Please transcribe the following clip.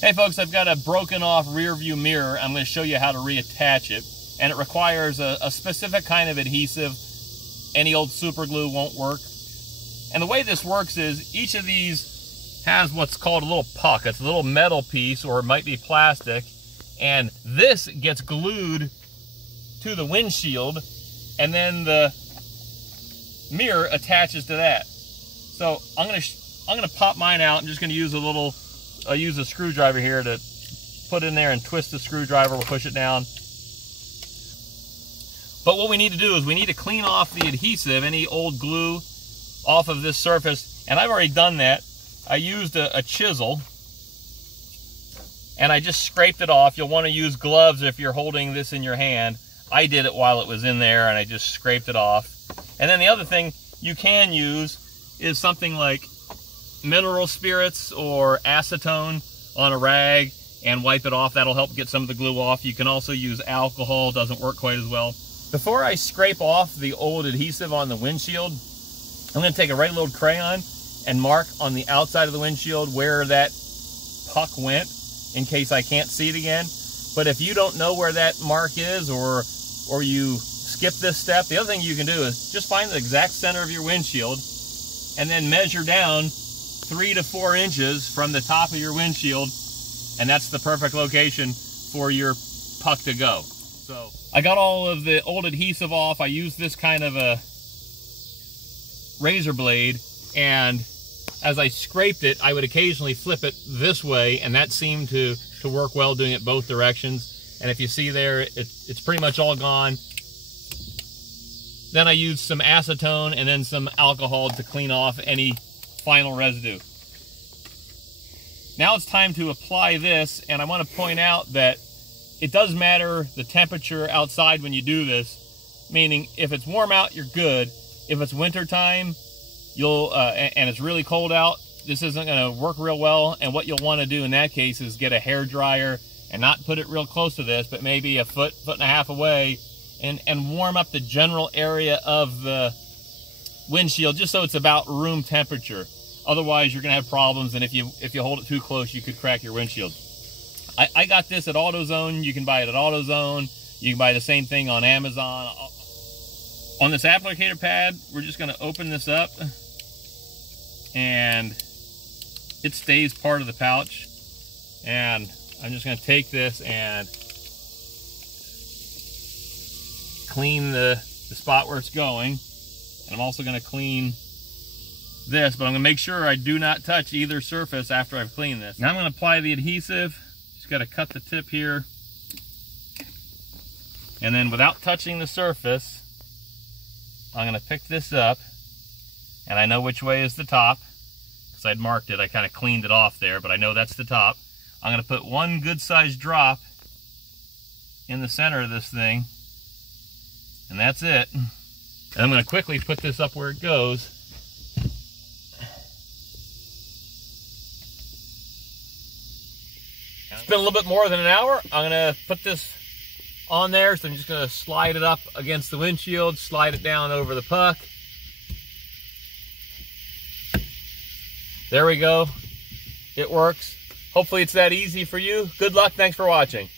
Hey folks, I've got a broken off rear view mirror. I'm going to show you how to reattach it. And it requires a specific kind of adhesive. Any old super glue won't work. And the way this works is each of these has what's called a little puck. It's a little metal piece, or it might be plastic. And this gets glued to the windshield, and then the mirror attaches to that. So I'm gonna pop mine out. I'm just gonna use I'll use a screwdriver here to put in there and twist the screwdriver. We'll push it down. But what we need to do is we need to clean off the adhesive, any old glue off of this surface. And I've already done that. I used a chisel and I just scraped it off. You'll want to use gloves if you're holding this in your hand. I did it while it was in there and I just scraped it off. And then the other thing you can use is something like mineral spirits or acetone on a rag and wipe it off. That'll help get some of the glue off. You can also use alcohol. Doesn't work quite as well. Before I scrape off the old adhesive on the windshield, I'm going to take a regular old crayon and mark on the outside of the windshield where that puck went, in case I can't see it again. But if you don't know where that mark is, or you skip this step, the other thing you can do is just find the exact center of your windshield and then measure down 3 to 4 inches from the top of your windshield, and that's the perfect location for your puck to go. So I got all of the old adhesive off. I used this kind of a razor blade, and as I scraped it, I would occasionally flip it this way, and that seemed to work well, doing it both directions. And if you see there, it's pretty much all gone. Then I used some acetone and then some alcohol to clean off any final residue. Now it's time to apply this, and I want to point out that it does matter the temperature outside when you do this, meaning if it's warm out, you're good. If it's winter time, and it's really cold out, this isn't going to work real well. And what you'll want to do in that case is get a hair dryer and not put it real close to this, but maybe a foot and a half away, and warm up the general area of the windshield just so it's about room temperature. Otherwise, you're going to have problems, and if you hold it too close, you could crack your windshield. I got this at AutoZone. You can buy it at AutoZone. You can buy the same thing on Amazon. On this applicator pad, we're just going to open this up, and it stays part of the pouch. And I'm just going to take this and clean the spot where it's going. And I'm also going to clean this, but I'm going to make sure I do not touch either surface after I've cleaned this. Now I'm going to apply the adhesive. Just got to cut the tip here. And then without touching the surface, I'm going to pick this up, and I know which way is the top because I'd marked it. I kind of cleaned it off there, but I know that's the top. I'm going to put one good sized drop in the center of this thing, and that's it. And I'm going to quickly put this up where it goes. It's been a little bit more than an hour. I'm going to put this on there, so I'm just going to slide it up against the windshield, slide it down over the puck. There we go. It works. Hopefully it's that easy for you. Good luck. Thanks for watching.